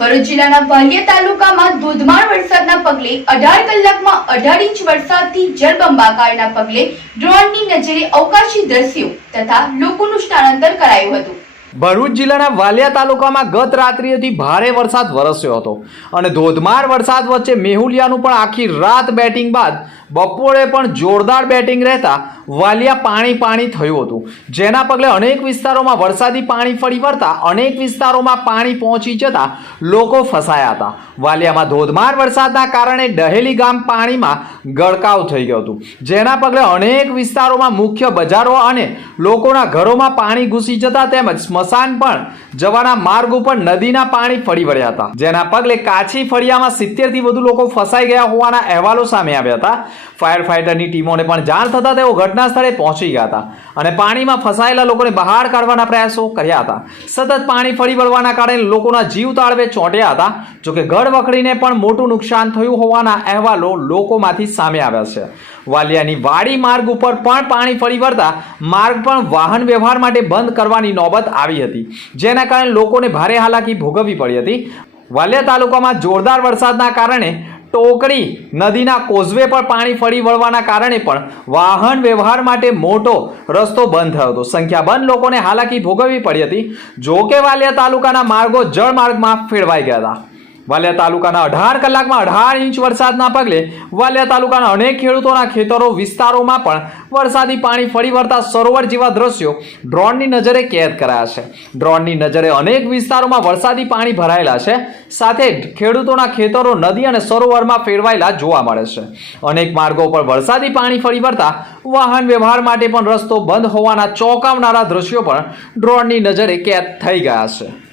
ભરૂચ જિલ્લાના વાલિયા તાલુકામાં ધોધમાર વરસાદના પગલે અઢાર કલાકમાં અઢાર ઇંચ વરસાદથી જળબંબાકારના પગલે ડ્રોનની નજરે અવકાશી દ્રશ્યો તથા લોકોનું સ્થળાંતર કરાયું હતું. ભરૂચ જિલ્લાના વાલિયા તાલુકામાં ગત રાત્રિએથી ભારે વરસાદ વરસ્યો હતો અને ધોધમાર વરસાદ વચ્ચે મેહુલિયાનું પણ આખી રાત બેટિંગ બાદ બપોરે પણ જોરદાર બેટિંગ રહેતા વાલિયા પાણી પાણી થયું હતું. જેના પગલે અનેક વિસ્તારોમાં વરસાદી પાણી ફરી વળતા અનેક વિસ્તારોમાં પાણી પહોંચી જતા લોકો ફસાયા હતા. વાલિયામાં ધોધમાર વરસાદના કારણે ડહેલી ગામ પાણીમાં ગળકાવ થઈ ગયું હતું. જેના પગલે અનેક વિસ્તારોમાં મુખ્ય બજારો અને લોકોના ઘરોમાં પાણી ઘૂસી જતા તેમજ સ્મશાન પણ જવાના માર્ગ ઉપર નદીના પાણી ફરી વળ્યા હતા. જેના પગલે કાછી ફળિયામાં સિત્તેરથી વધુ લોકો ફસાઈ ગયા હોવાના અહેવાલો સામે આવ્યા હતા. ફાયર ફાઈટરની ટીમોને પણ જાણ થતા તેઓ ઘટના સ્થળે પહોંચી ગયા હતા અને પાણીમાં ફસાયેલા લોકોને બહાર કાઢવાના પ્રયાસો કર્યા હતા. સતત પાણી ફરી વળવાના કારણે લોકોના જીવ તાળવે ચોંટ્યા હતા જોકે ઘર વખડીને પણ મોટું નુકસાન થયું હોવાના અહેવાલો લોકોમાંથી સામે આવ્યા છે. વાલિયાની વાડી માર્ગ ઉપર પણ પાણી ફરી વળતા માર્ગ પણ વાહન વ્યવહાર માટે બંધ કરવાની નોબત આવી હતી. જેના કારણે લોકોને ભારે હાલાકી ભોગવવી પડી હતી. વાલિયા તાલુકામાં જોરદાર વરસાદના કારણે ટોકડી નદીના કોઝવે પર પાણી ફરી વળવાના કારણે પણ વાહન વ્યવહાર માટે મોટો રસ્તો બંધ થયો હતો. સંખ્યાબંધ લોકોને હાલાકી ભોગવવી પડી હતી. જોકે વાલિયા તાલુકાના માર્ગો જળમાર્ગમાં ફેરવાઈ ગયા હતા. વાલિયા તાલુકાના અઢાર કલાકમાં અઢાર ઇંચ વરસાદના પગલે વાલિયા તાલુકાના અનેક ખેડૂતોના ખેતરો વિસ્તારોમાં પણ વરસાદી પાણી ફરી વળતા સરોવર જેવા દ્રશ્યો ડ્રોનની નજરે કેદ કરાયા છે. ડ્રોનની નજરે અનેક વિસ્તારોમાં વરસાદી પાણી ભરાયેલા છે. સાથે ખેડૂતોના ખેતરો, નદી અને સરોવરમાં ફેરવાયેલા જોવા મળે છે. અનેક માર્ગો પર વરસાદી પાણી ફરી વળતા વાહન વ્યવહાર માટે પણ રસ્તો બંધ હોવાના ચોંકાવનારા દ્રશ્યો પણ ડ્રોનની નજરે કેદ થઈ ગયા છે.